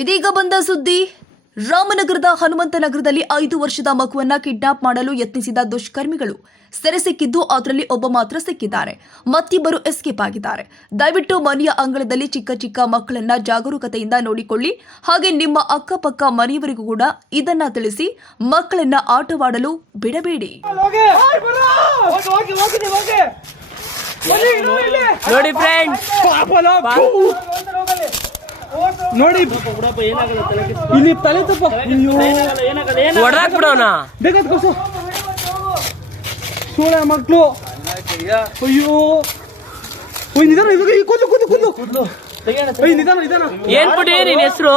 ಇದೀಗ ಬಂದ ಸುದ್ದಿ. ರಾಮನಗರದ ಹನುಮಂತ ನಗರದಲ್ಲಿ ಐದು ವರ್ಷದ ಮಗುವನ್ನ ಕಿಡ್ನಾಪ್ ಮಾಡಲು ಯತ್ನಿಸಿದ ದುಷ್ಕರ್ಮಿಗಳು ಸೆರೆ ಸಿಕ್ಕಿದ್ದು ಅದರಲ್ಲಿ ಒಬ್ಬ ಮಾತ್ರ ಸಿಕ್ಕಿದ್ದಾರೆ. ಮತ್ತಿಬ್ಬರು ಎಸ್ಕೇಪ್ ಆಗಿದ್ದಾರೆ. ದಯವಿಟ್ಟು ಮನೆಯ ಅಂಗಳದಲ್ಲಿ ಚಿಕ್ಕ ಚಿಕ್ಕ ಮಕ್ಕಳನ್ನ ಜಾಗರೂಕತೆಯಿಂದ ನೋಡಿಕೊಳ್ಳಿ. ಹಾಗೆ ನಿಮ್ಮ ಅಕ್ಕಪಕ್ಕ ಮನೆಯವರಿಗೂ ಕೂಡ ಇದನ್ನ ತಿಳಿಸಿ ಮಕ್ಕಳನ್ನ ಆಟವಾಡಲು ಬಿಡಬೇಡಿ. ನೋಡಿ ಫ್ರೆಂಡ್ಸ್. ನೋಡಿ. ಇಲ್ಲಿ ತಲೆ ತಪ್ಪ. ಅಯ್ಯೋ. ಹೊಡೆದಾಕ್ ಬಿಡೋಣ. ಬೇಕಾದ ಕೊಸು ಸೋಳ ಮಕ್ಕಳು ಅಯ್ಯೋ. ಓಯ್ ನಿಧಾನ ಇವಾಗ ಈ ಕುದ್ದು ಕುದ್ದು ಕೂದ್ಲು. ನಿಧಾನ ನಿಧಾನ. ಏನ್ ಬಿಡಿ ನಿನ್ ಹೆಸರು?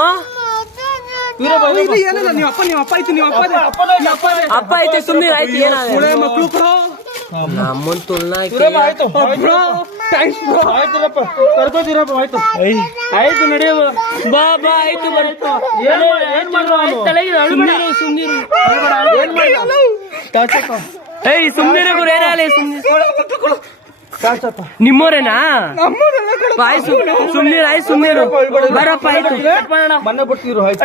ಏನಿಲ್ಲ ನೀವು ಅಪ್ಪ ನೀವು ಅಪ್ಪ ಐತಿ ನೀವು ಅಪ್ಪ ಇದೆ. ಅಪ್ಪ ಇದೆ. ಐತೆ ಸುಮ್ಮನೆ ಆಯ್ತು ಏನ ಮಕ್ಳು ಮಕ್ಕಳು ಬ್ರೋ ನಮ್ಮನ್ ಆಯ್ತು. ಬ್ರೋ. ಥ್ಯಾಂಕ್ಸ್ ಬ್ರೋ ಆಯ್ತುರಪ್ಪ ಕರ್ಕೋತೀರಪ್ಪ ಆಯ್ತು. ಆಯ್ತು ನಡೆಯುವ ಬಾ ಬಾ ಆಯ್ತು ಬರುತ್ತೋ ಏನು ಏನ್ ಏನ್? ತಾಚಪ್ಪ. ಏಯ್ ಸುಮ್ನಿರು ಗುರು ಏನಾಗಲಿ ಸುಮ್ನೆ ತಾಚಪ್ಪ. ನಿಮ್ಮೋರೇನಾ. ಆಯ್ತು ಸುಮ್ನಿರು ಆಯ್ ಸುಮ್ನಿರು. ಬರಪ್ಪ ಆಯ್ತು. ಮನೆ ಬಿಟ್ಟಿರು ಆಯ್ತು.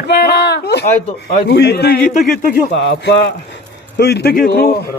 ಆಯ್ತು ಆಯ್ತು. ಇತ್ತಗೆ ಇತ್ತಗೆ ತೆಗಿ ಪಾಪ. ಇಂತಗಿ